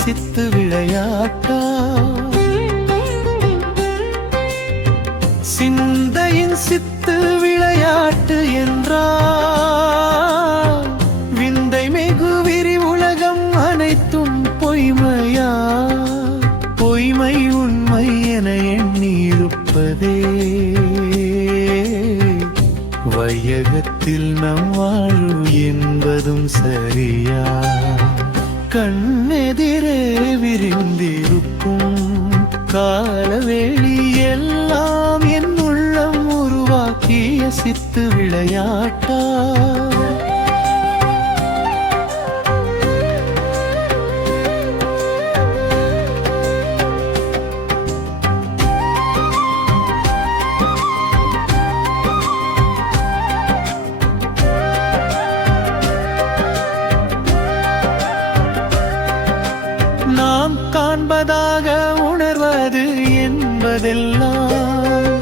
சித்து விளையாட்டா? சிந்தையின் சித்து விளையாட்டு என்றால் விந்தை மிகு விரி உலகம் அனைத்தும் பொய்மையா? பொய்மை உண்மை என எண்ணியிருப்பதே வையகத்தில் நம் வாழ்வு என்பதும் சரியா? கண்ணெதிரே விரிந்திருக்கும் காலவெளி எல்லாம் என் உள்ளம் உருவாக்கிய சித்து விளையாட்டா? நாம் காண்பதாக உணர்வது என்பதெல்லாம்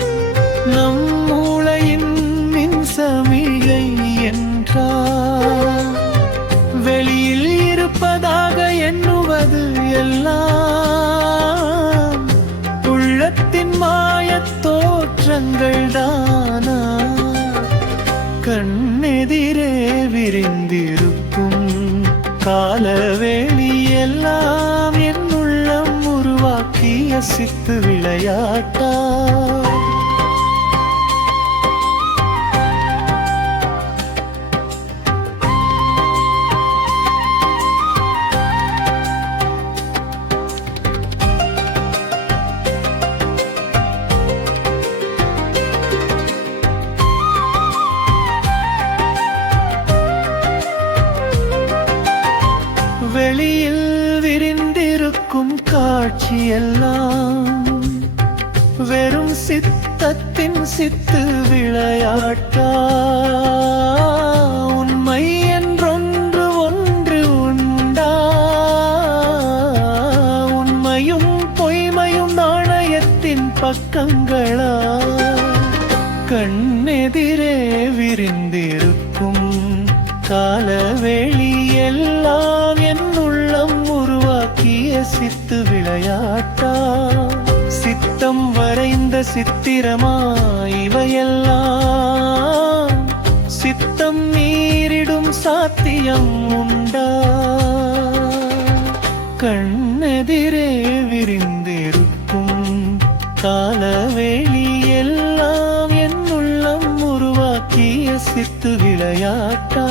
நம் மூளையின் மின்சமிகை என்றார். வெளியில் இருப்பதாக எண்ணுவது எல்லாம் உள்ளத்தின் மாயத் தோற்றங்கள் தானா? கண்ணெதிரே விரிந்திருக்கும் காலவெளி எல்லாம் என் உள்ளம் உருவாக்கிய சித்து விளையாட்டா? வெளியில் விரிந்திருக்கும் காட்சியெல்லாம் வெறும் சித்தத்தின் சித்து விளையாட்டா? உண்மை என்றொன்று உண்டா? உண்மையும் பொய்மையும் நாணயத்தின் பக்கங்களா? கண்ணெதிரே விரிந்திருக்கும் காலவெளி எல்லாம் என் உள்ளம் உருவாக்கிய சித்து விளையாட்டா? சித்தம் வரைந்த சித்திரமா இவையெல்லாம்? சித்தம் மீறிடும் சாத்தியம் உண்டா? கண்ணெதிரே விரிந்திருக்கும் காலவெளி எல்லாம் என் உள்ளம் உருவாக்கிய சித்து விளையாட்டா?